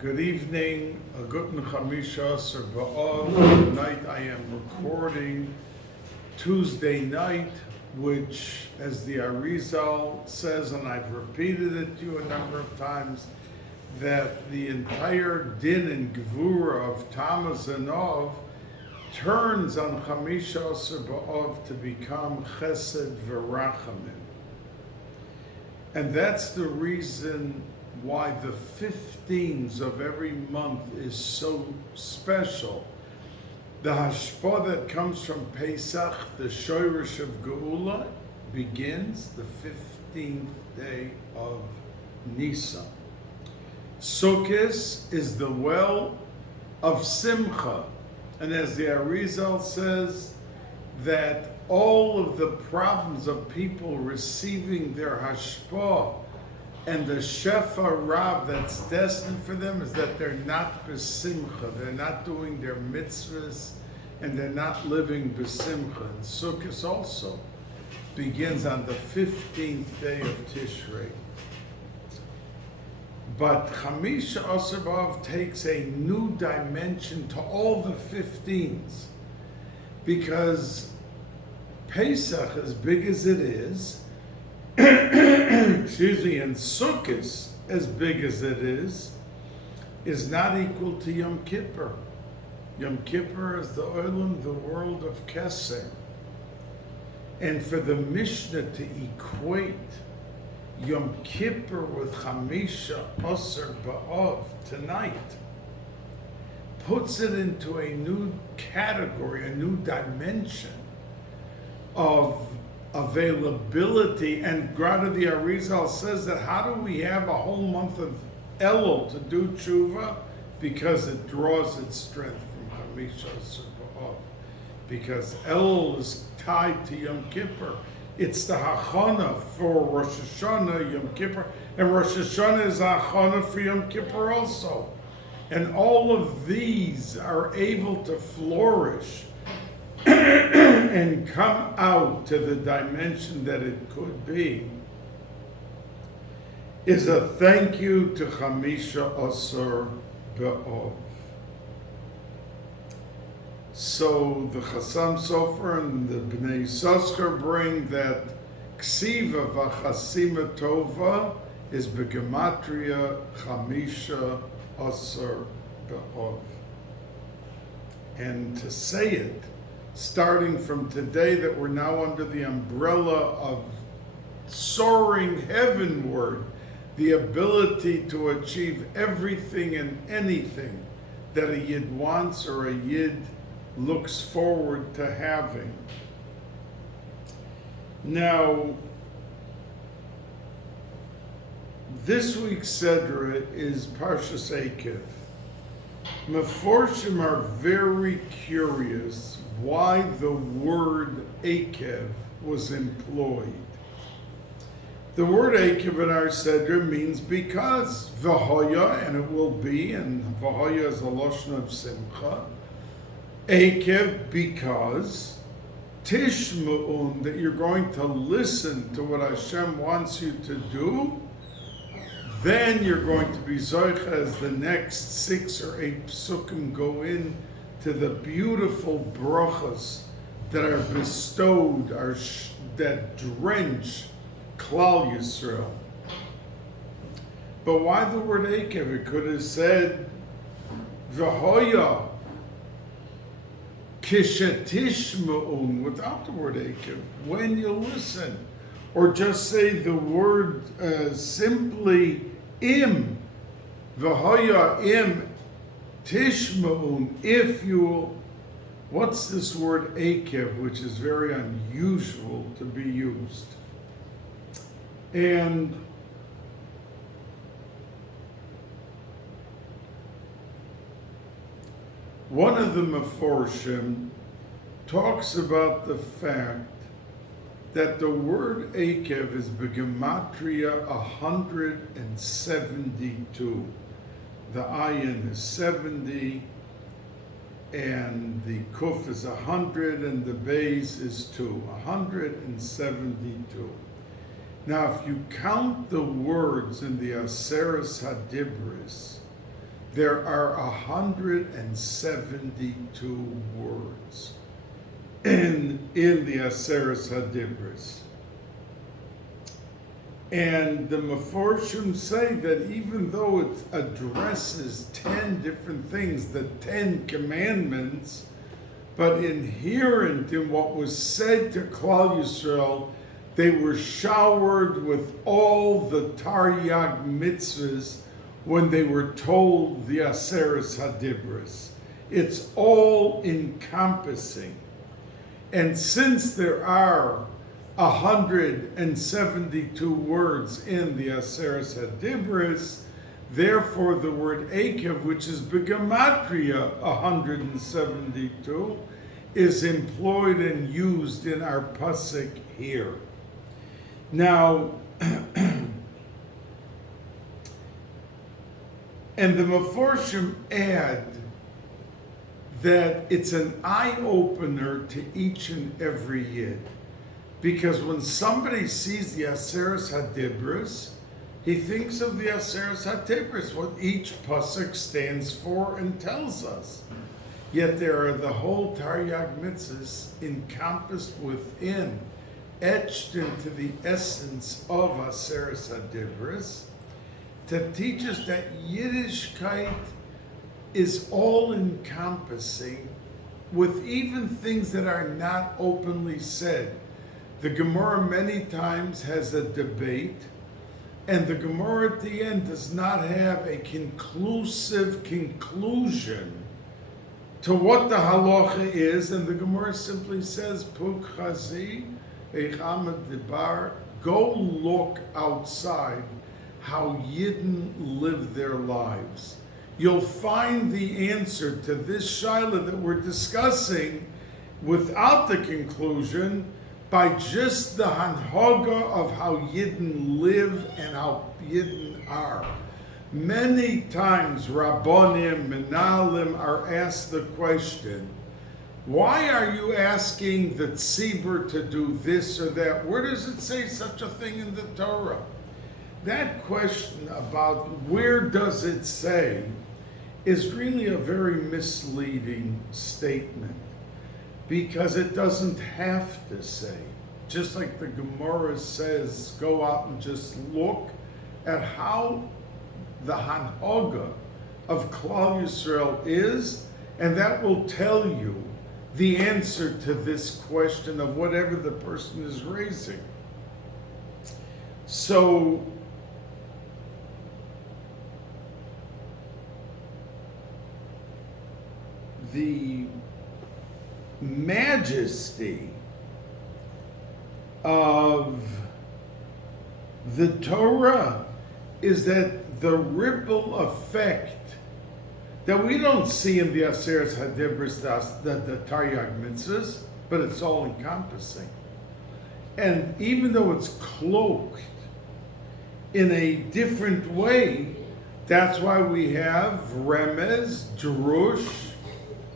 Good evening, a guten chamisha or ba'av. Tonight I am recording Tuesday night, which, as the Arizal says, and I've repeated it to you a number of times, that the entire din and gevura of Tammuz and Av turns on chamisha or ba'av to become chesed v'rachamim. And that's the reason why the 15th of every month is so special. The hashpah that comes from Pesach, the shoirish of Geula, begins the 15th day of Nisan. Sukkot is the well of Simcha. And as the Arizal says, that all of the problems of people receiving their hashpah and the shefa rab that's destined for them is that they're not besimcha, they're not doing their mitzvahs, and they're not living besimcha. And Sukkot also begins on the 15th day of Tishrei. But Chamisha Asar B'Av takes a new dimension to all the 15s, because Pesach, as big as it is, excuse me, and Sukkot, as big as it is not equal to Yom Kippur. Yom Kippur is the olam, the world of Keser. And for the Mishnah to equate Yom Kippur with Chamisha Asar B'Av tonight puts it into a new category, a new dimension of availability. And Grada the Arizal says that how do we have a whole month of Elul to do tshuva? Because it draws its strength from Chamisha Asar B'Av. Because Elul is tied to Yom Kippur. It's the hachana for Rosh Hashanah, Yom Kippur, and Rosh Hashanah is a hachana for Yom Kippur also. And all of these are able to flourish and come out to the dimension that it could be, is a thank you to Chamisha Asar B'Av. So the Chassam Sofer and the Bnei Yissaschar bring that Ksiva V'Chasima Tova is Begematria Chamisha Asar B'Av. And to say it, starting from today, that we're now under the umbrella of soaring heavenward, the ability to achieve everything and anything that a Yid wants or a Yid looks forward to having. Now, this week's Sedra is Parshas Eikev. Meforshim are very curious why the word Eikev was employed. The word Eikev in our Sedra means because, V'hoya, and it will be, and V'hoya is a lashon of Simcha. Eikev, because, Tishma'un, that you're going to listen to what Hashem wants you to do, then you're going to be zoicha as the next 6 or 8 psukim go in to the beautiful brachas that are bestowed, that drench Klal Yisrael. But why the word Eikev? It could have said V'hoya Kishetishma'un without the word Eikev, when you listen. Or just say the word simply Im, V'hoya Im Tishma'un, if you will. What's this word Eikev, which is very unusual to be used? And one of the Meforshim talks about the fact that the word Eikev is Begematria 172. The ayin is 70, and the kuf is 100, and the beis is 2. 172. Now, if you count the words in the Aseres Hadibris, there are 172 words in the Aseres HaDibros. And the Meforshim say that even though it addresses 10 different things, the 10 commandments, but inherent in what was said to Klal Yisrael, they were showered with all the Taryag mitzvahs when they were told the Aseres HaDibros. It's all encompassing. And since there are 172 words in the Aseres HaDibros, therefore the word Eikev, which is Begematria 172, is employed and used in our pasuk here. Now, and the Meforshim add that it's an eye-opener to each and every Yid. Because when somebody sees the Aseres HaDibros, he thinks of the Aseres HaDibros, what each pasuk stands for and tells us. Yet there are the whole Taryag mitzvahs encompassed within, etched into the essence of Aseres HaDibros, to teach us that Yiddishkeit is all-encompassing, with even things that are not openly said. The Gemara many times has a debate, and the Gemara at the end does not have a conclusive conclusion to what the halacha is, and the Gemara simply says, Puk chazi, eichamad dibar, go look outside how Yidden live their lives. You'll find the answer to this shaila that we're discussing without the conclusion, by just the hanhaga of how Yidden live and how Yidden are. Many times Rabbonim, Menalim are asked the question, why are you asking the tzibur to do this or that? Where does it say such a thing in the Torah? That question about where does it say is really a very misleading statement, because it doesn't have to say. Just like the Gemara says, go out and just look at how the hanhaga of Klal Yisrael is, and that will tell you the answer to this question of whatever the person is raising. So, the majesty of the Torah is that the ripple effect that we don't see in the Aseres HaDibros, the Taryag mitzvahs, but it's all encompassing. And even though it's cloaked in a different way, that's why we have remez, drush,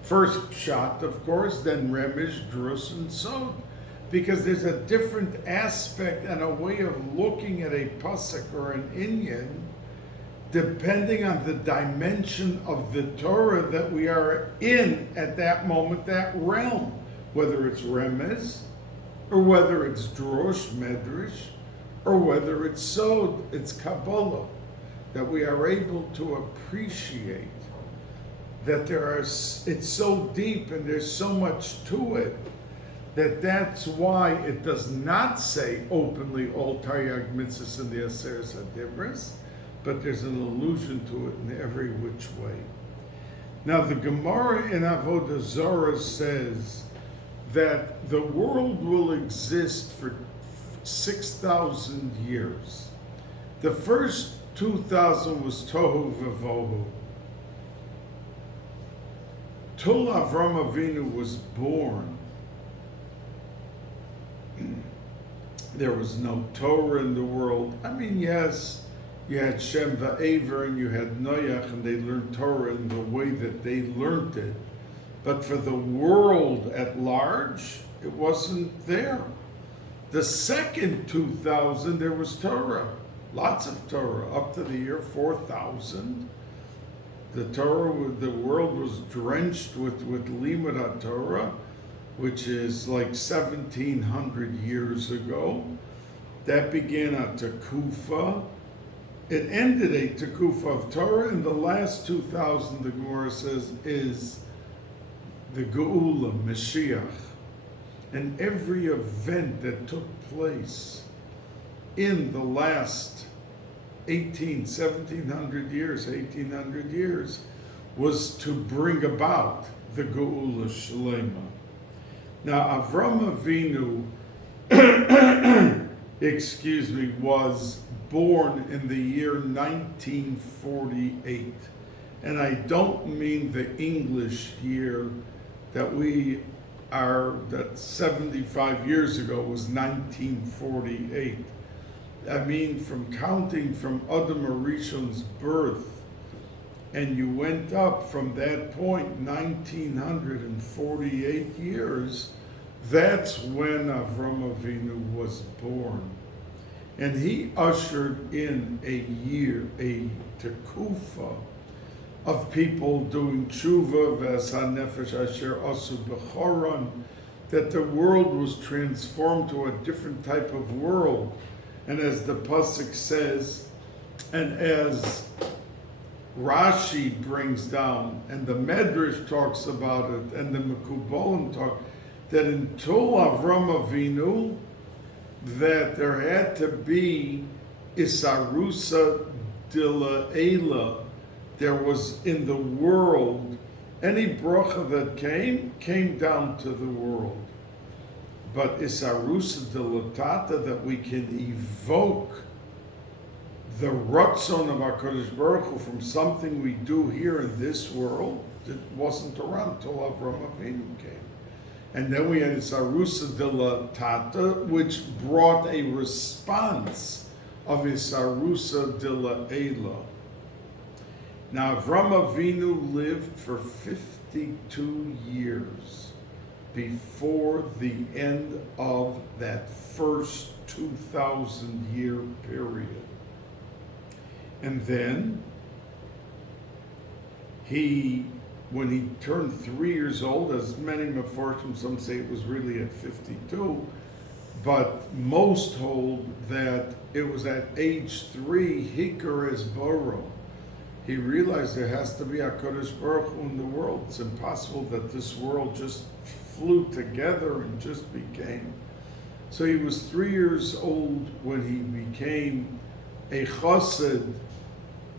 first shot, of course, then remez, drush, and sod. Because there's a different aspect and a way of looking at a pasuk or an inyan, depending on the dimension of the Torah that we are in at that moment, that realm. Whether it's remez, or whether it's drush, medrash, or whether it's sod, it's Kabbalah. That we are able to appreciate that it's so deep and there's so much to it, that's why it does not say openly all Taryag mitzvahs in the Aseres HaDibros, but there's an allusion to it in every which way. Now the Gemara in Avodah Zarah says that the world will exist for 6,000 years. The first 2,000 was Tohu Vavohu. Till Avram Avinu was born, there was no Torah in the world. I mean, yes, you had Shem Va'aver and you had Noach, and they learned Torah in the way that they learned it. But for the world at large, it wasn't there. The second 2,000, there was Torah. Lots of Torah, up to the year 4,000. The the world was drenched with Limud Torah, which is like 1700 years ago. That began a Tekufa. It ended a Tekufa of Torah, and the last 2000, the Gemara says, is the Geula, Mashiach. And every event that took place in the last 1700 years, 1800 years, was to bring about the Geula Shalema. Now, Avram Avinu, was born in the year 1948. And I don't mean the English year that that 75 years ago was 1948. I mean, from counting from Adam Arishon's birth, and you went up from that point 1948 years, that's when Avram Avinu was born. And he ushered in a tekufa of people doing tshuva, v'asa nefesh asher asu b'choron, that the world was transformed to a different type of world. And as the pasuk says, and as Rashi brings down, and the Medrash talks about it, and the Mekubalim talk, that until Avram Avinu, that there had to be Isarusa Dila'ela. There was in the world, any bracha that came down to the world. But Isarusa Dilatata, that we can evoke the Ratzon of HaKadosh Baruch Hu from something we do here in this world, it wasn't around till Avram Avinu came. And then we had Isarusa Dilatata, which brought a response of Isarusa Dila'ela. Now, Avram Avinu lived for 52 years before the end of that first 2,000-year period. And then when he turned 3 years old, as many Mefarshim, some say it was really at 52, but most hold that it was at age 3, Hikar es Boro. He realized there has to be a Kodesh Baruch Hu in the world. It's impossible that this world just flew together and just became. So he was 3 years old when he became a chassid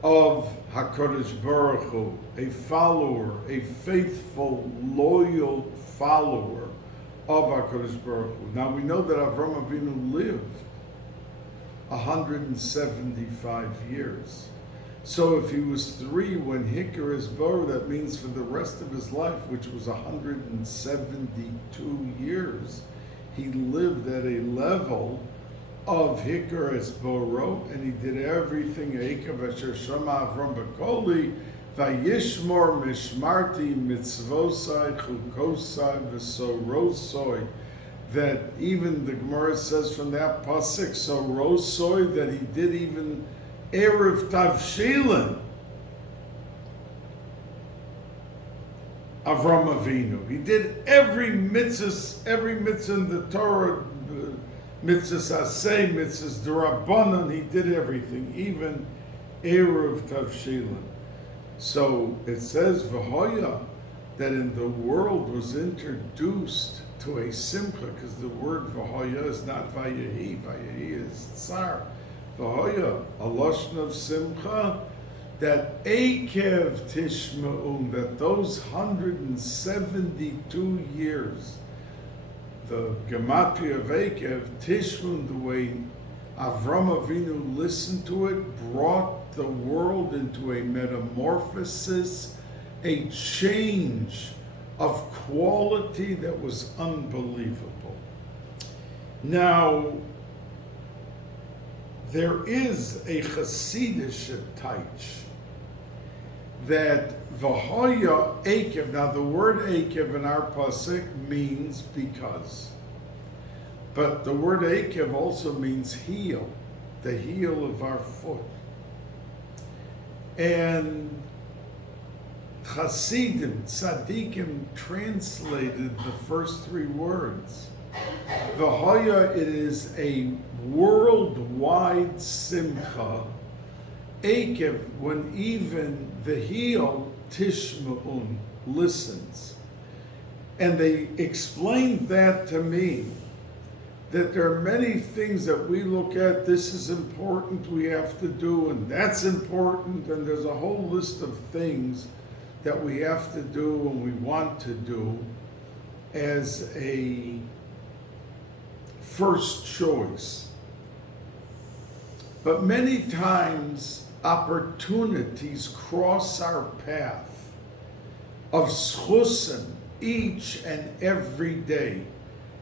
of HaKadosh Baruch Hu, a follower, a faithful, loyal follower of HaKadosh Baruch Hu. Now we know that Avram Avinu lived 175 years. So if he was 3 when Hikar is Bor, that means for the rest of his life, which was 172 years, he lived at a level of Hikar es Boro, and he did everything. Eikev asher shama Avram Bakoli, vayishmor mishmarti mitzvosai chukosai v'sorosoi. That even the Gemara says from that pasuk, sorosoi, that he did even Erev Tavshilin, Avram Avinu. He did every mitzvah in the Torah, mitzvahs aseh, mitzvahs d'Rabbanan, he did everything, even Erev Tavshilin. So it says, V'hoya, that in the world was introduced to a simcha, because the word V'hoya is not Vayehi, Vayehi is Tsar. V'hoya, a lashon of simcha, that Eikev tishma'um, that those 172 years, the gematria of Eikev, tishma'um, the way Avram Avinu listened to it, brought the world into a metamorphosis, a change of quality that was unbelievable. Now, there is a Chassidish taich that V'hoya Eikev. Now the word Eikev in our pasuk means because, but the word Eikev also means heel, the heel of our foot. And Hasidim, tzaddikim translated the first three words. V'hoya, it is a worldwide simcha. Eikev, when even the heel tishma'un listens. And they explained that to me, that there are many things that we look at, this is important, we have to do, and that's important, and there's a whole list of things that we have to do and we want to do as a first choice. But many times opportunities cross our path of schusim each and every day.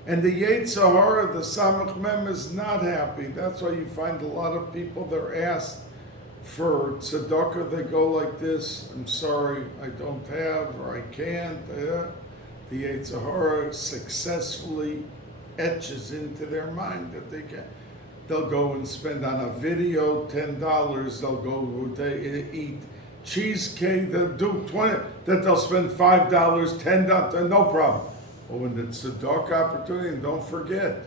And the Yetzer Hara, the Samach Mem, is not happy. That's why you find a lot of people, they're asked for tzedakah, they go like this, I'm sorry, I don't have, or I can't. The Yetzer Hara successfully etches into their mind that they can. They'll go and spend on a video $10, they'll go, they eat cheesecake, they'll do 20, that they'll spend $5, $10, no problem. But when the tzedakah opportunity, and don't forget,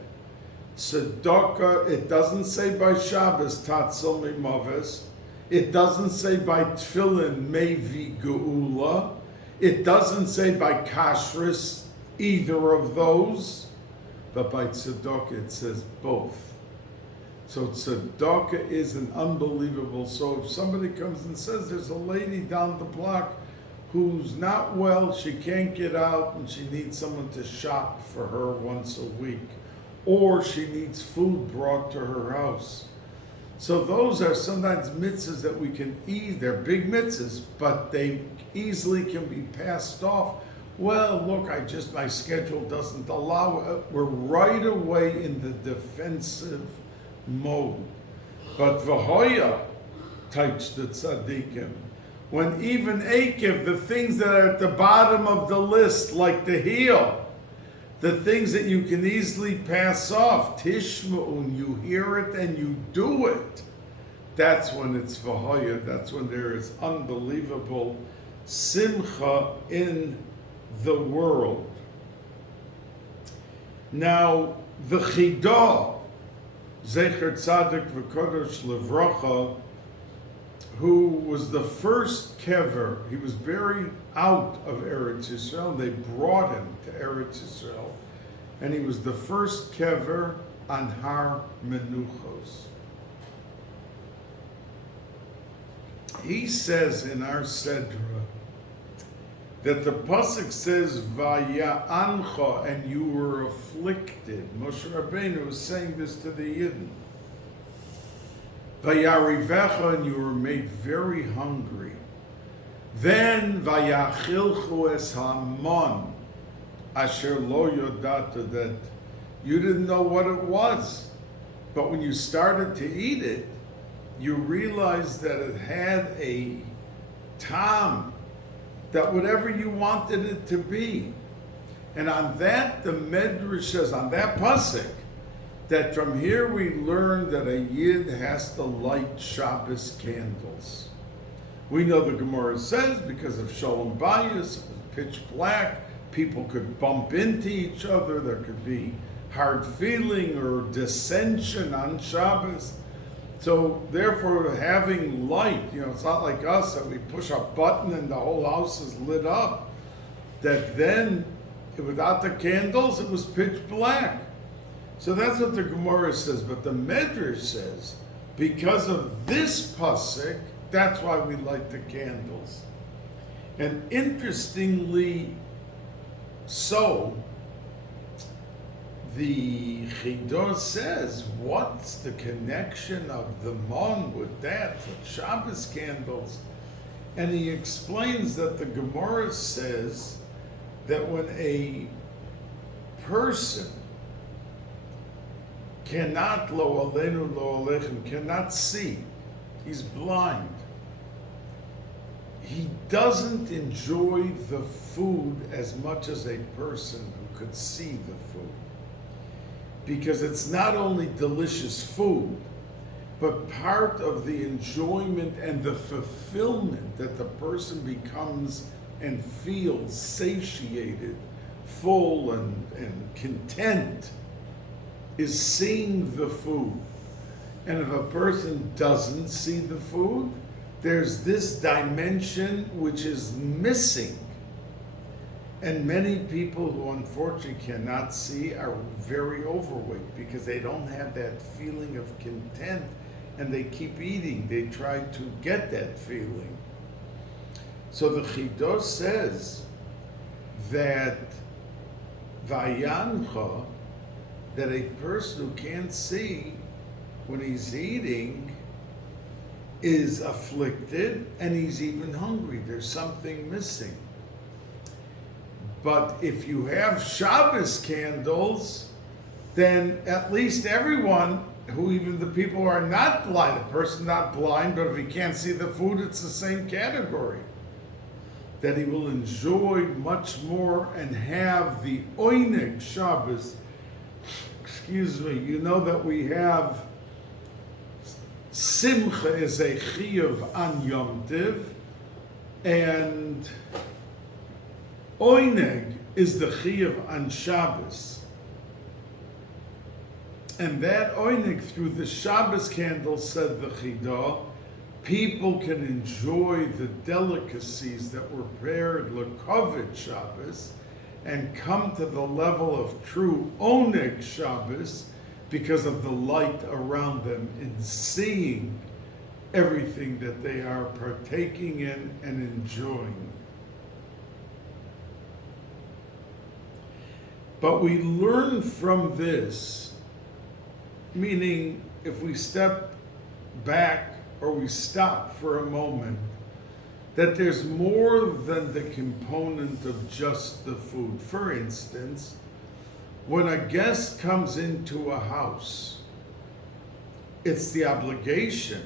tzedakah, it doesn't say by Shabbos, Tatzel Mimaves, it doesn't say by Tefillin, Mevi Geula, it doesn't say by Kashrus, either of those, but by tzedakah it says both. So tzedakah is an unbelievable. So if somebody comes and says there's a lady down the block who's not well, she can't get out, and she needs someone to shop for her once a week, or she needs food brought to her house. So those are sometimes mitzvahs that we can eat. They're big mitzvahs, but they easily can be passed off. Well, look, my schedule doesn't allow it. We're right away in the defensive mode. But v'hoya, touch the tzaddikim. When even Eikev, the things that are at the bottom of the list, like the heel, the things that you can easily pass off, tishma'un, you hear it and you do it. That's when it's v'hoya. That's when there is unbelievable simcha in the world. Now, the chidah, Zecher Tzadik V'Kodesh Levracha, who was the first kever, he was buried out of Eretz Yisrael. They brought him to Eretz Yisrael, and he was the first kever on Har Menuchos. He says in our Sedra that the pasuk says Vaya'ancha, and you were afflicted. Moshe Rabbeinu was saying this to the Yidden. Vayarivecha, and you were made very hungry. Then Vayachilchu es hamon asher lo yodata, that you didn't know what it was, but when you started to eat it, you realized that it had a tam, that whatever you wanted it to be. And on that, the Medrash says, on that pasuk, that from here we learn that a Yid has to light Shabbos candles. We know the Gemara says, because of Shalom Bayis, it was pitch black, people could bump into each other, there could be hard feeling or dissension on Shabbos. So therefore, having light, it's not like us that we push a button and the whole house is lit up. That then, without the candles, it was pitch black. So that's what the Gemara says. But the Medrash says, because of this pasuk, that's why we light the candles. And interestingly so, the Chidah says, what's the connection of the mon with that, the Shabbos candles? And he explains that the Gemara says that when a person cannot, lo aleinu lo alechem, cannot see, he's blind, he doesn't enjoy the food as much as a person who could see the food. Because it's not only delicious food, but part of the enjoyment and the fulfillment that the person becomes and feels satiated, full and content is seeing the food. And if a person doesn't see the food, there's this dimension which is missing. And many people who unfortunately cannot see are very overweight because they don't have that feeling of content, and they keep eating. They try to get that feeling. So the Chidah says that Vayancha, that a person who can't see when he's eating is afflicted, and he's even hungry. There's something missing. But if you have Shabbos candles, then at least everyone, who even the people who are not blind, a person not blind, but if he can't see the food, it's the same category, that he will enjoy much more and have the Oineg Shabbos. Excuse me, you know that we have Simcha is a Chiyuv on Yom Tiv, and Oineg is the Chiyuv on Shabbos. And that Oineg, through the Shabbos candle, said the Chidah, people can enjoy the delicacies that were prepared L'Kovet Shabbos and come to the level of true Oneg Shabbos because of the light around them in seeing everything that they are partaking in and enjoying. But we learn from this, meaning if we step back or we stop for a moment, that there's more than the component of just the food. For instance, when a guest comes into a house, it's the obligation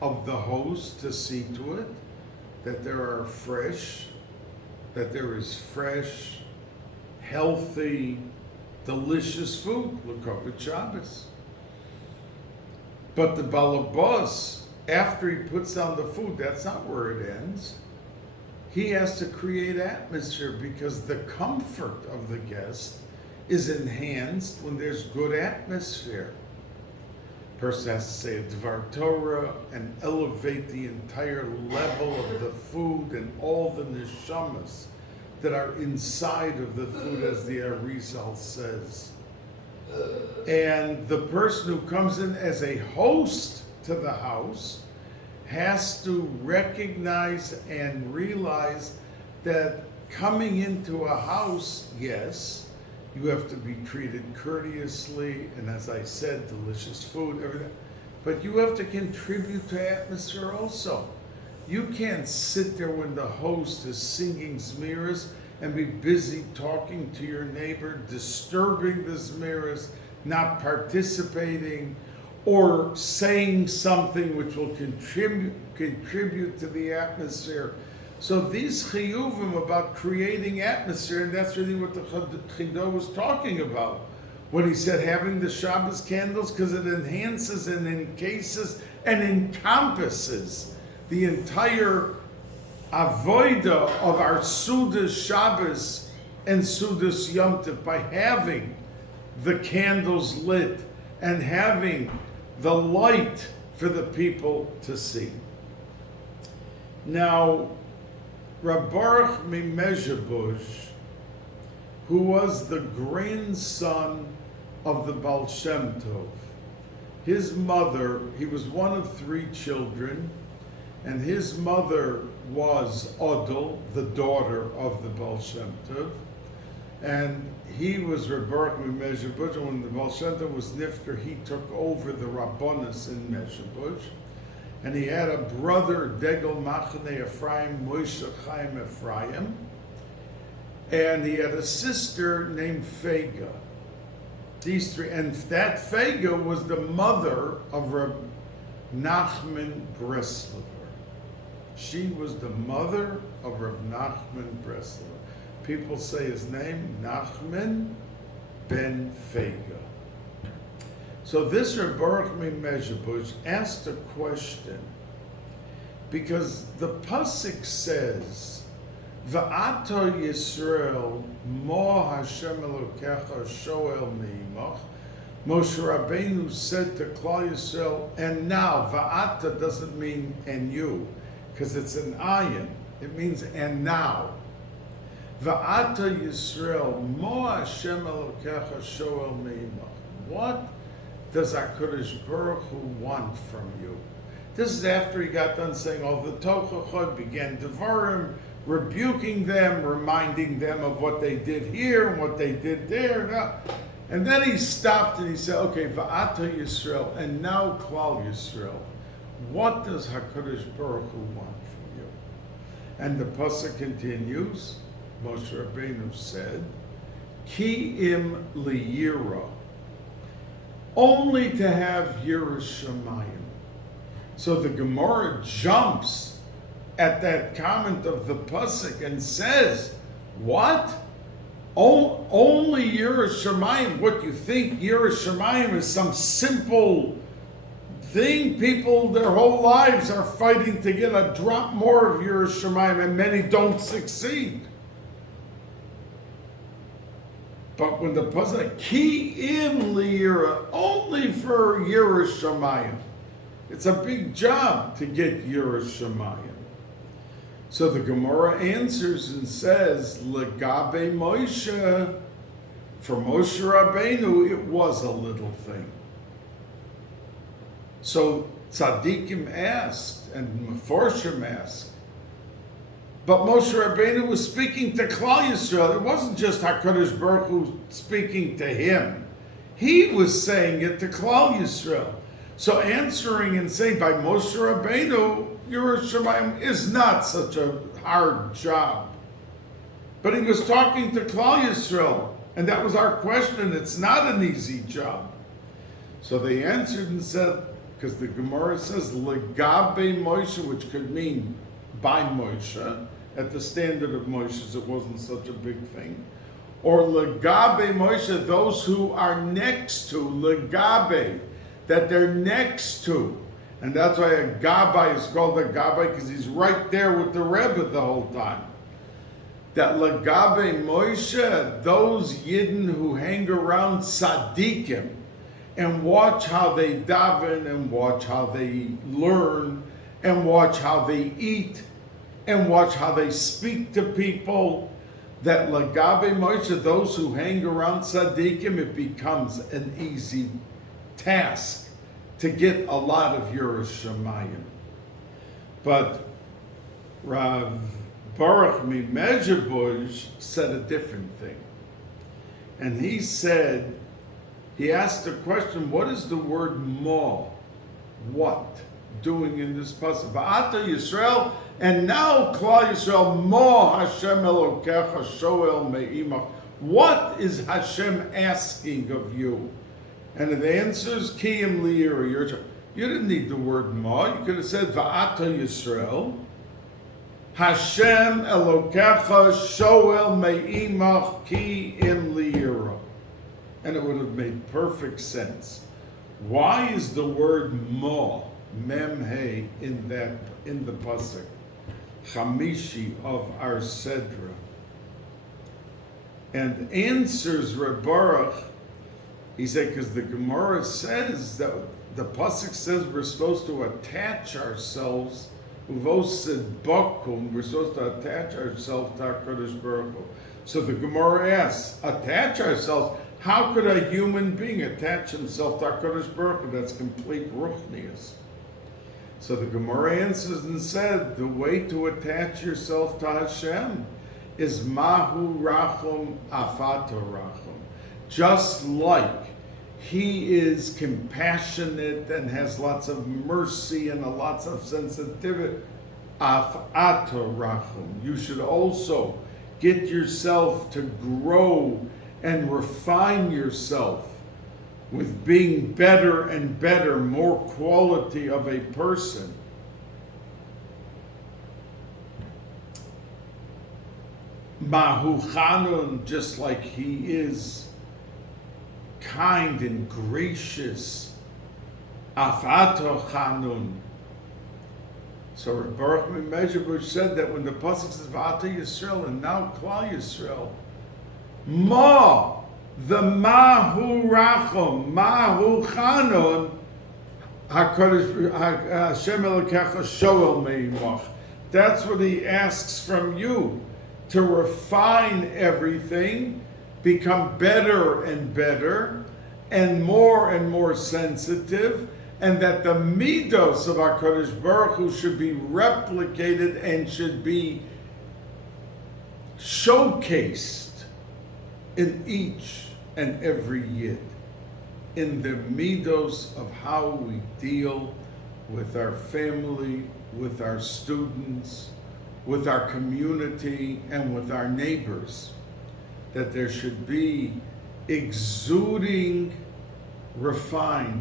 of the host to see to it that there is fresh, healthy, delicious food, L'Kovet Shabbos. But the balabas, after he puts down the food, that's not where it ends. He has to create atmosphere because the comfort of the guest is enhanced when there's good atmosphere. Person has to say a Dvar Torah and elevate the entire level of the food and all the neshamas that are inside of the food, as the Arizal says. And the person who comes in as a host to the house has to recognize and realize that coming into a house, yes, you have to be treated courteously, and as I said, delicious food, everything, but you have to contribute to atmosphere also. You can't sit there when the host is singing Zmiras and be busy talking to your neighbor, disturbing the Zmiras, not participating, or saying something which will contribute to the atmosphere. So these chiyuvim about creating atmosphere, and that's really what the Chidah was talking about when he said having the Shabbos candles, because it enhances and encases and encompasses the entire avoida of our Sudas Shabbos and Sudas Yom Tov by having the candles lit and having the light for the people to see. Now, Baruch Mimezhebush, who was the grandson of the Baal Shem Tov, his mother, he was one of 3 children, and his mother was Odel, the daughter of the Baal Shem Tov, and he was Baruch Mimezhebush, and when the Baal Shem Tov was nifter, he took over the Rabbonis in Mezhebush. And he had a brother, Degel Machane Ephraim, Moshe Chaim Ephraim. And he had a sister named Fega. These 3, and that Fega was the mother of Reb Nachman Breslover. She was the mother of Reb Nachman Breslover. People say his name, Nachman ben Fega. So this Baruch Mimezhebush asked a question, because the pasuk says Va'ata Yisrael mo Hashem Elokecha shoel me'imach. Moshe Rabbeinu said to Klal Yisrael, and now, Va'ata doesn't mean and you, because it's an ayin. It means and now. Va'ata Yisrael mo Hashem Elokecha shoel me'imach. What does HaKadosh Baruch Hu want from you? This is after he got done saying all the Tochachot, began Devarim, rebuking them, reminding them of what they did here and what they did there. And then he stopped and he said, okay, Va'ata Yisrael, and now Klal Yisrael, what does HaKadosh Baruch Hu want from you? And the pasuk continues, Moshe Rabbeinu said, Ki im liyira, only to have Yiras Shamayim. So the Gemara jumps at that comment of the pasuk and says, what? Only Yiras Shamayim? What, you think Yiras Shamayim is some simple thing? People their whole lives are fighting to get a drop more of Yiras Shamayim, and many don't succeed. But when the pasuk ki im liyira, only for Yiras Shamayim, it's a big job to get Yiras Shamayim. So the Gemara answers and says, Gabbai Moshe, for Moshe Rabbeinu, it was a little thing. So Tzaddikim asked, and Meforshim asked, but Moshe Rabbeinu was speaking to Klal Yisrael. It wasn't just HaKadosh Baruch Hu speaking to him. He was saying it to Klal Yisrael. So answering and saying by Moshe Rabbeinu, Yiras Shamayim is not such a hard job. But he was talking to Klal Yisrael, and that was our question. It's not an easy job. So they answered and said, because the Gemara says, Gabbai Moshe, which could mean by Moshe, at the standard of Moshe's, it wasn't such a big thing. Or Gabbai Moshe, those who are next to, Gabbai, that they're next to. And that's why a Gabbai is called a Gabbai, because he's right there with the Rebbe the whole time. That Gabbai Moshe, those Yidden who hang around Tzaddikim and watch how they daven and watch how they learn and watch how they eat and watch how they speak to people, that Gabbai Moshe, those who hang around Tzaddikim, it becomes an easy task to get a lot of Yiras Shamayim. But Rav Baruch Mimezhebush said a different thing. And he said, he asked the question, what is the word mo? What? Doing in this pasuk? Va'ata Yisrael, and now Klal Yisrael, mo Hashem Elokecha shoel me'imach. What is Hashem asking of you? And the answer is ki im liyira. You didn't need the word ma. You could have said Va'ata Yisrael, Hashem Elokecha shoel me'imach ki im liyira. And it would have made perfect sense. Why is the word mo, mem hey, in the pasuk chamishi of our sedra? And answers Reb Baruch. He said, because the Gemara says that the pasuk says we're supposed to attach ourselves, we're supposed to attach ourselves to HaKadosh Baruch Hu. So the Gemara asks, attach ourselves. How could a human being attach himself to HaKadosh Baruch Hu? That's complete ruchnius. So the Gemara answers and said, the way to attach yourself to Hashem is mahu rachum afato rachum. Just like he is compassionate and has lots of mercy and lots of sensitivity, afato rachum. You should also get yourself to grow and refine yourself with being better and better, more quality of a person. Mahu chanun, just like he is kind and gracious. Afato chanun. So Rabbi Baruch Mezhebush said that when the pasuk says V'ata Yisrael and now Klal Yisrael, the Mahu Rachom, Mahu Chanon, HaKadosh Hashem Elokecha Shoel Meimach. That's what he asks from you, to refine everything, become better and better, and more sensitive, and that the midos of HaKadosh Baruch Hu should be replicated and should be showcased in each and every yid, in the midos of how we deal with our family, with our students, with our community, and with our neighbors. That there should be exuding refinedness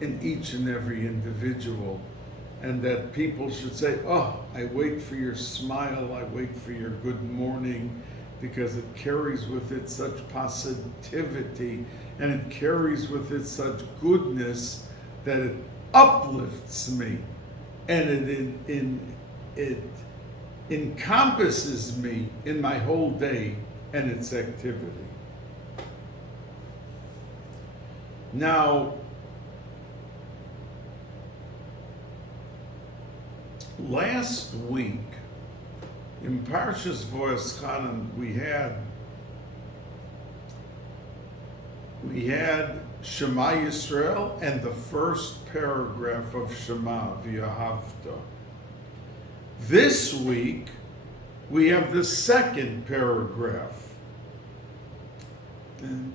in each and every individual, and that people should say, oh, I wait for your smile, I wait for your good morning, because it carries with it such positivity, and it carries with it such goodness that it uplifts me, and it encompasses me in my whole day and its activity. Now, last week in Parshas Va'eschanan we had Shema Yisrael and the first paragraph of Shema V'yahavta. This week we have the second paragraph. And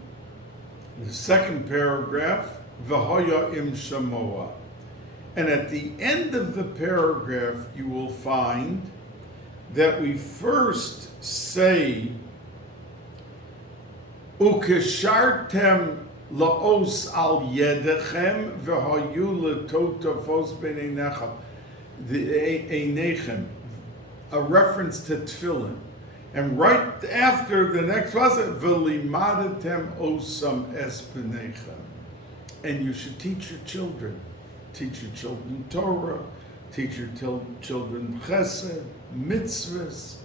the second paragraph, V'hoya im shamoa. And at the end of the paragraph you will find that we first say, Ukeshartem laos al yedechem v'hayu letotafos b'neinechem, a reference to tefillin. And right after the next pasuk, v'limadatem osam es b'neichem. And you should teach your children. Teach your children Torah, teach your children chesed, mitzvahs.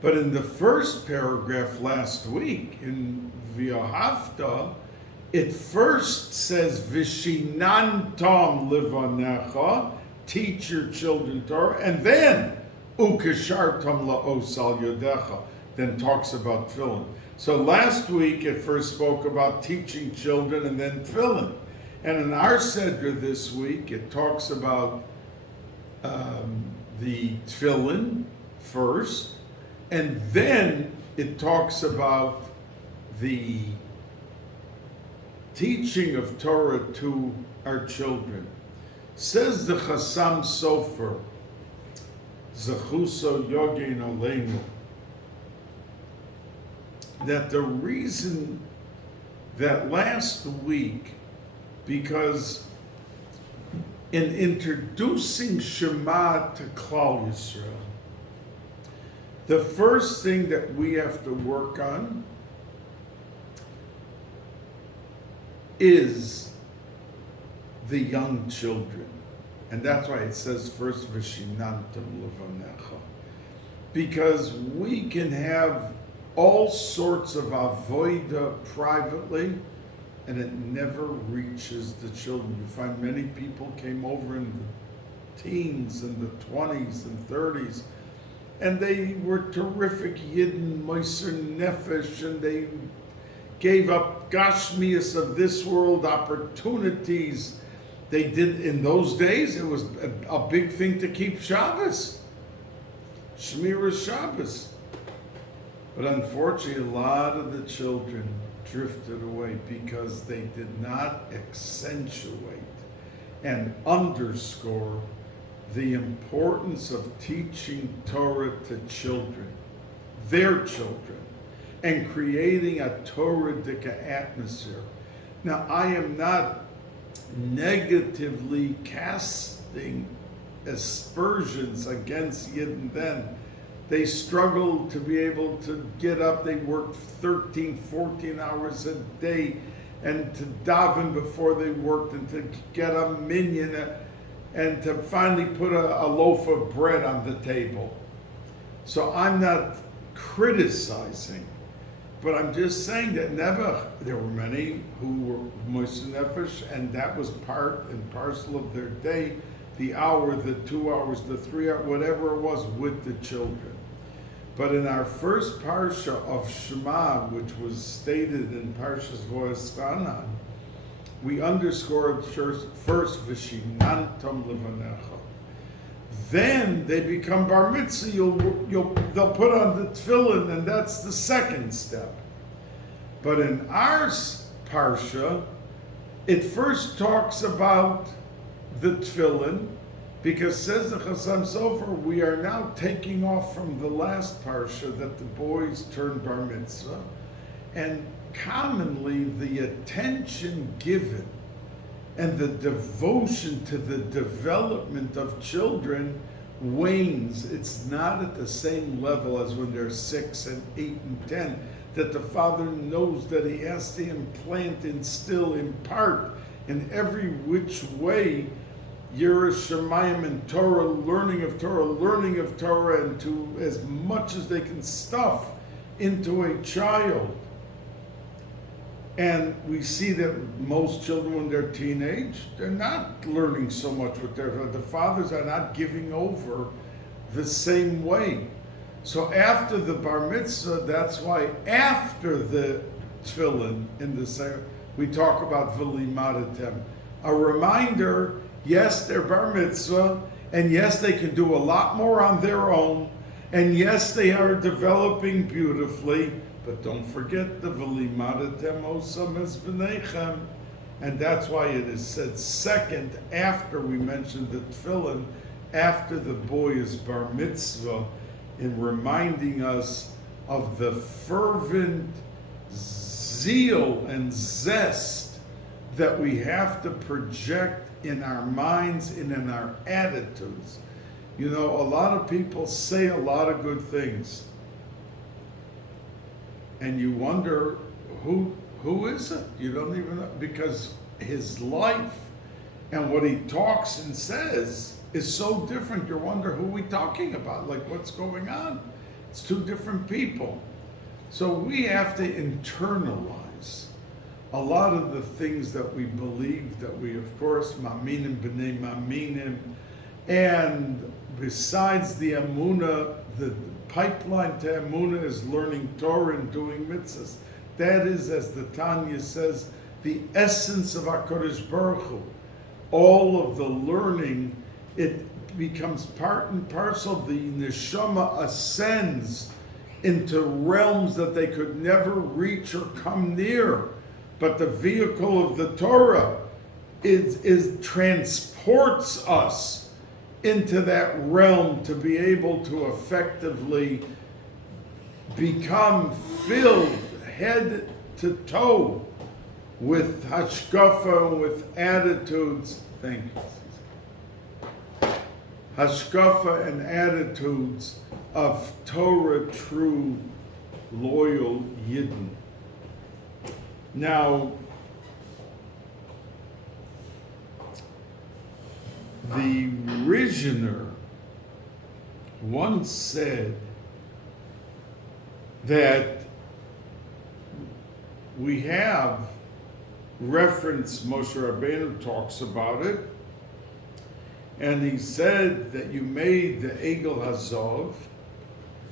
But in the first paragraph last week, in V'yahavta, it first says, V'shinantam livanecha, teach your children Torah, and then, Ukeshartam la'osal yodecha, then talks about tefillin. So last week it first spoke about teaching children and then tefillin. And in our Seder this week, it talks about the tefillin first, and then it talks about the teaching of Torah to our children. Says the Chassam Sofer, Zechuso Yogin Oleinu, that the reason that last week, because in introducing Shema to Klal Yisrael, the first thing that we have to work on is the young children. And that's why it says first, V'shinantam levanecha. Because we can have all sorts of avodah privately, and it never reaches the children. You find many people came over in the teens and the 20s and 30s, and they were terrific Yidden, Moiser Nefesh, and they gave up Gashmias of this world opportunities. They did, in those days, it was a big thing to keep Shabbos, Shmiras Shabbos. But unfortunately, a lot of the children drifted away because they did not accentuate and underscore the importance of teaching Torah to children, their children, and creating a Torah-dika atmosphere. Now, I am not negatively casting aspersions against Yidden then. They struggled to be able to get up. They worked 13, 14 hours a day. and to daven before they worked, and to get a minyan, and to finally put a loaf of bread on the table. So I'm not criticizing, but I'm just saying that never, there were many who were moist nefesh, and that was part and parcel of their day, the hour, the 2 hours, the 3 hours, whatever it was, with the children. But in our first parsha of Shema, which was stated in Parshas Vo'eschanan, we underscored first V'shinantam levanecha. Then they become bar mitzvah. They'll put on the tefillin, and that's the second step. But in our parsha, it first talks about the tefillin, because says the Chasam Sofer, we are now taking off from the last parsha that the boys turn bar mitzvah, and commonly the attention given and the devotion to the development of children wanes. It's not at the same level as when they're 6 and 8 and 10, that the father knows that he has to implant, instill, impart in every which way Yiras Shamayim and Torah, learning of Torah, and to as much as they can stuff into a child. And we see that most children, when they're teenage, they're not learning so much with the fathers are not giving over the same way. So after the bar mitzvah, that's why after the tefillin in the second, we talk about v'limadatem. A reminder, yes, they're bar mitzvah, and yes, they can do a lot more on their own, and yes, they are developing beautifully, but don't forget the v'limadatem osam es b'neichem. And that's why it is said second after we mentioned the tefillin, after the boy is bar mitzvah, in reminding us of the fervent zeal and zest that we have to project in our minds and in our attitudes. You know, a lot of people say a lot of good things, and you wonder who is it? You don't even know, because his life and what he talks and says is so different. You wonder who we talking about, like what's going on. It's two different people. So we have to internalize a lot of the things that we believe, that we, of course, maminim b'nei maminim, and besides the emunah, the pipeline to emunah is learning Torah and doing mitzvahs. That is, as the Tanya says, the essence of HaKadosh Baruch Hu. All of the learning, it becomes part and parcel. The neshama ascends into realms that they could never reach or come near. But the vehicle of the Torah is transports us into that realm to be able to effectively become filled head to toe with hashkafa, with attitudes. Thank you. Hashkafa and attitudes of Torah true, loyal Yidden. Now, the Rishner once said that we have reference, Moshe Rabbeinu talks about it, and he said that you made the Egel Hazov,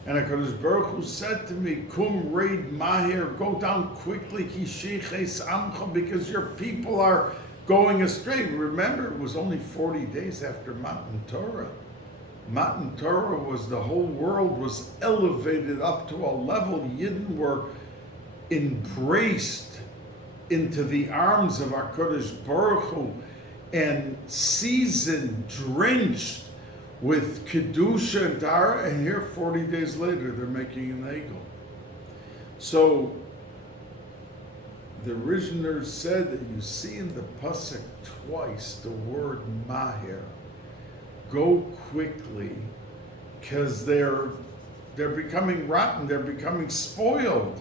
and HaKadosh Baruch Hu said to me, Kum raid mahir, go down quickly, ki sheches amcha, because your people are going astray. Remember, it was only 40 days after Matan Torah. Matan Torah was, the whole world was elevated up to a level Yidden were embraced into the arms of HaKadosh Baruch Hu and seasoned, drenched with Kedusha and Dara, and here 40 days later they're making an Egel. So the Rishner said that you see in the Pasuk twice the word Mahir, go quickly, because they're becoming rotten, they're becoming spoiled.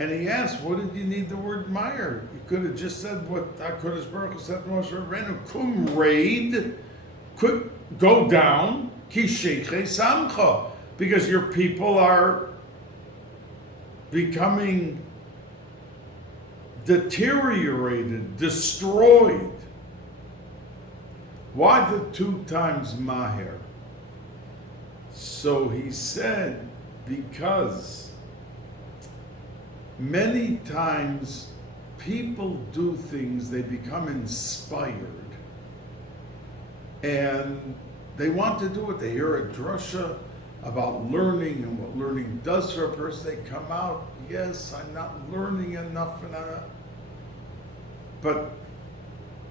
And he asked, what did you need the word Meyer? You could have just said what HaKadosh Baruch Hu said to Moshe Rabbeinu, kum raid, quick, go down, ki sheichei samcha, because your people are becoming deteriorated, destroyed. Why the 2 times Maher? So he said, because many times people do things, they become inspired, and they want to do it. They hear a drasha about learning and what learning does for a person. They come out, yes, I'm not learning enough, but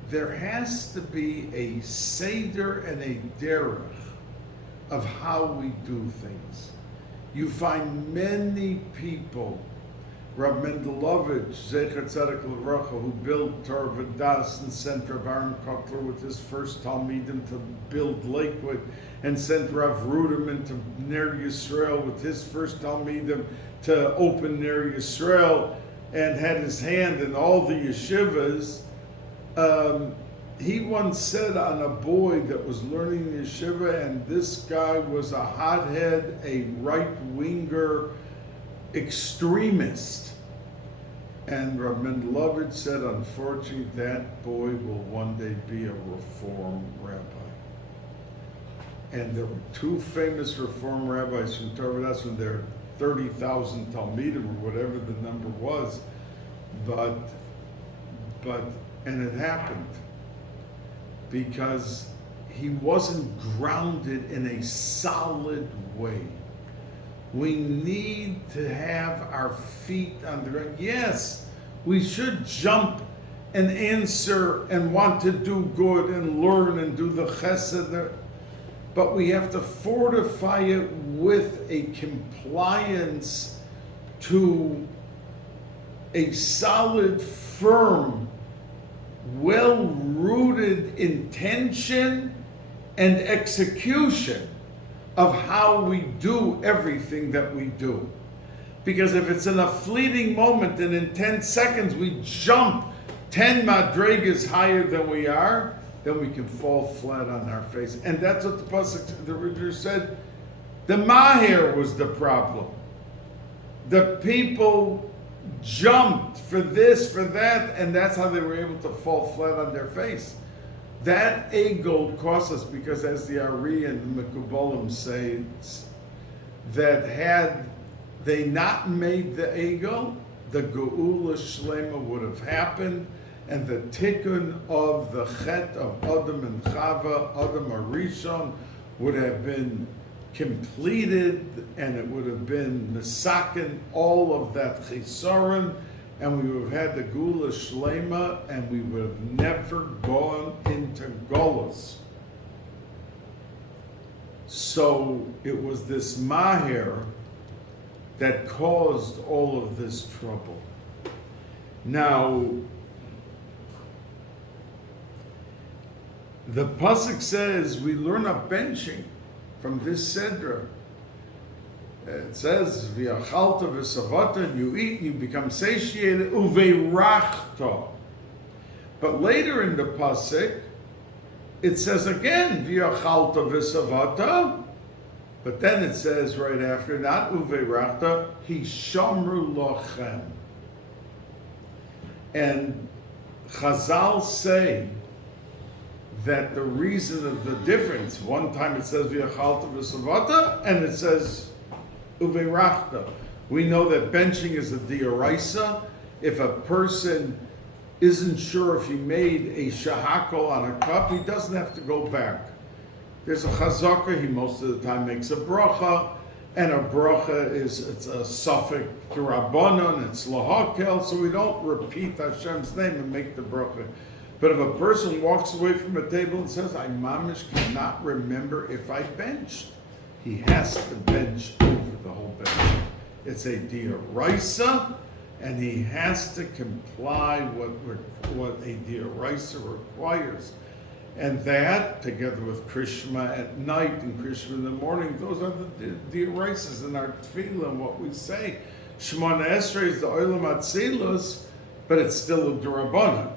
there has to be a seder and a derech of how we do things. You find many people, Rav Mendelovich, Zecher Tzedek Levracha, who built Torah V'das and sent Rav Aaron Kotler with his first Talmidim to build Lakewood, and sent Rav Ruderman to Ner Yisrael with his first Talmidim to open Ner Yisrael, and had his hand in all the yeshivas. He once said on a boy that was learning yeshiva, and this guy was a hothead, a right-winger extremist. And Rav Mendelovich said, unfortunately, that boy will one day be a Reform rabbi. And there were 2 famous Reform rabbis from Torah. That's when there were 30,000 Talmidim or whatever the number was. And it happened because he wasn't grounded in a solid way. We need to have our feet on the ground. Yes, we should jump and answer and want to do good and learn and do the chesed, but we have to fortify it with a compliance to a solid, firm, well-rooted intention and execution of how we do everything that we do. Because if it's in a fleeting moment and in 10 seconds we jump 10 madregas higher than we are, then we can fall flat on our face. And that's what the pasuk, the Ridger said, the Maher was the problem. The people jumped for this, for that, and that's how they were able to fall flat on their face. That egel cost us, because as the Ari and the Mekubalim say, that had they not made the egel, the Geula Shlema would have happened, and the tikkun of the chet of Adam and Chava, Adam Arishon, would have been completed, and it would have been misaken all of that chisaron, and we would have had the Geula Shlema, and we would have never gone into Golos. So it was this Maher that caused all of this trouble. Now, the pasuk says we learn up benching from this Sedra. It says, V'yachalta v'savata, you eat, you become satiated, uveirachta. But later in the pasuk, it says again, V'yachalta v'savata, but then it says right after, not uveirachta, hishamru lochem. And Chazal say that the reason of the difference, one time it says V'yachalta v'savata, and it says Uveirachta. We know that benching is a dioraisa. If a person isn't sure if he made a shahakol on a cup, he doesn't have to go back. There's a chazaka, he most of the time makes a bracha, and a bracha it's a suffix to Rabbanon, it's lahakel, so we don't repeat Hashem's name and make the bracha. But if a person walks away from a table and says, I mamish cannot remember if I benched, he has to bench over the whole bench. It's a dioraisa, and he has to comply what a dioraisa requires. And that, together with Krishma at night and Krishma in the morning, those are the dioraisas in our tefillah, what we say. Shemona Esrei is the Olam Atzilus, but it's still a D'Rabbanan.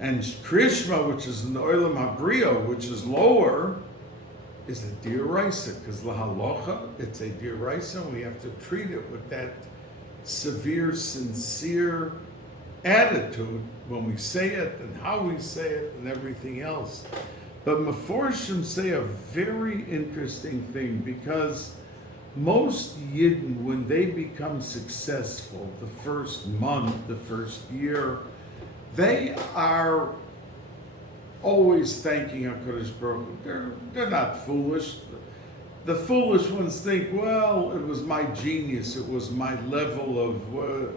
And Krishma, which is in the Olam HaBriya, which is lower, is a D'Oraisa, because Lahalocha, it's a D'Oraisa, and we have to treat it with that severe, sincere attitude when we say it, and how we say it, and everything else. But Meforshim say a very interesting thing, because most Yidden, when they become successful, the first month, the first year, they are always thanking HaKadosh Baruch Hu. They're not foolish. The foolish ones think, well, it was my genius, it was my level of...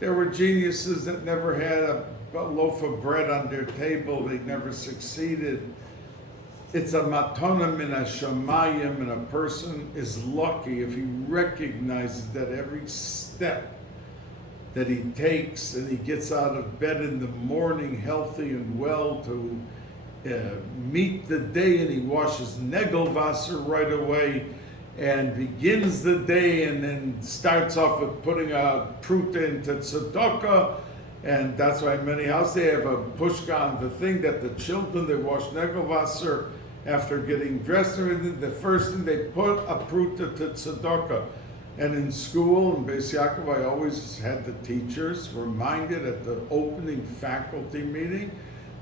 there were geniuses that never had a loaf of bread on their table, they never succeeded. It's a matana min hashamayim, and a person is lucky if he recognizes that every step that he takes and he gets out of bed in the morning healthy and well to meet the day, and he washes negelwasser right away and begins the day, and then starts off with putting a pruta into tzedakah. And that's why in many houses they have a pushka on the thing that the children, they wash negelwasser after getting dressed and everything. The first thing they put a pruta to tzedakah. And in school, in Bais Yaakov, I always had the teachers reminded at the opening faculty meeting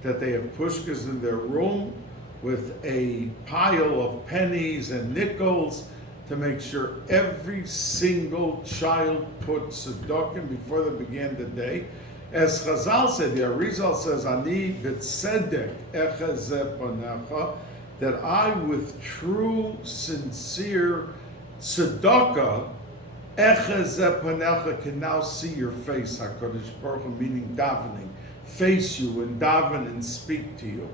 that they have pushkas in their room with a pile of pennies and nickels to make sure every single child put tzedakah before they began the day. As Chazal said, the Arizal says, Ani b'tzedek echezeh panecha, that I with true, sincere tzedakah, echezeh panecha, can now see your face, HaKadosh Baruch Hu, meaning davening, face you and daven and speak to you.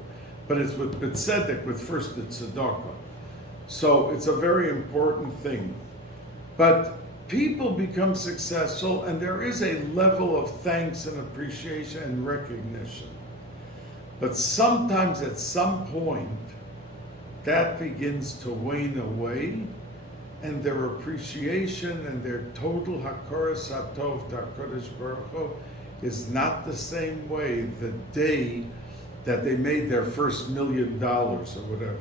But it's with b'tzedek, with first the tzedakah. So it's a very important thing. But people become successful, and there is a level of thanks and appreciation and recognition. But sometimes at some point, that begins to wane away, and their appreciation and their total hakaras hatov to HaKadosh Baruch Hu is not the same way the day that they made their first $1 million or whatever.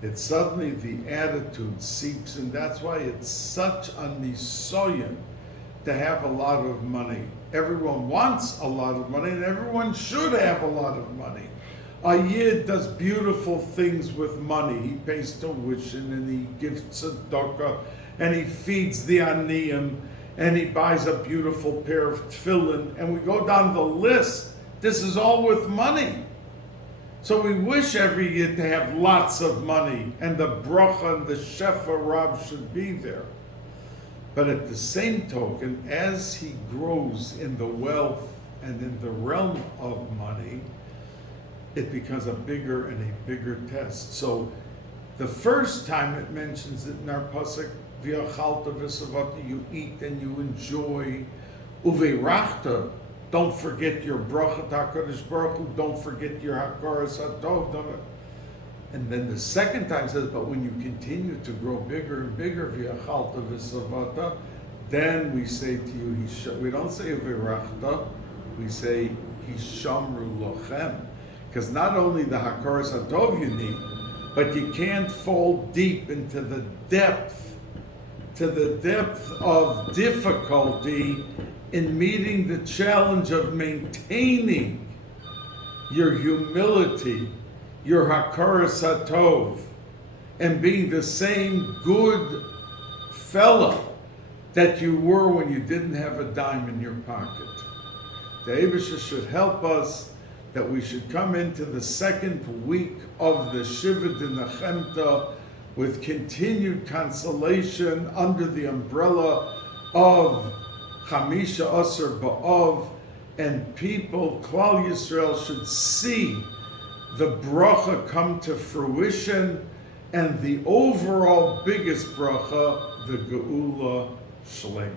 It's suddenly the attitude seeps in. That's why it's such a nisoyan to have a lot of money. Everyone wants a lot of money, and everyone should have a lot of money. A Yid does beautiful things with money. He pays tuition, and he gives tzedakah, and he feeds the aniyim, and he buys a beautiful pair of tefillin, and we go down the list. This is all with money. So we wish every Yid to have lots of money, and the bracha and the shefa rab should be there. But at the same token, as he grows in the wealth and in the realm of money, it becomes a bigger and a bigger test. So the first time it mentions it in our pasuk, v'achalta v'savata, you eat and you enjoy, uveirachta, don't forget your bracha HaKadosh Baruch Hu, don't forget your hakaras hatov. And then the second time says, but when you continue to grow bigger and bigger, v'achalta v'savata, then we say to you, we don't say uveirachta, we say hishamru lochem. Because not only the hakaras hatov you need, but you can't fall deep into the depth of difficulty in meeting the challenge of maintaining your humility, your hakaras hatov, and being the same good fellow that you were when you didn't have a dime in your pocket. The Eibusha should help us that we should come into the second week of the Shiva D'Nechemta with continued consolation under the umbrella of Chamisha Asar Ba'av, and people, Klal Yisrael, should see the bracha come to fruition, and the overall biggest bracha, the Geula Shlema.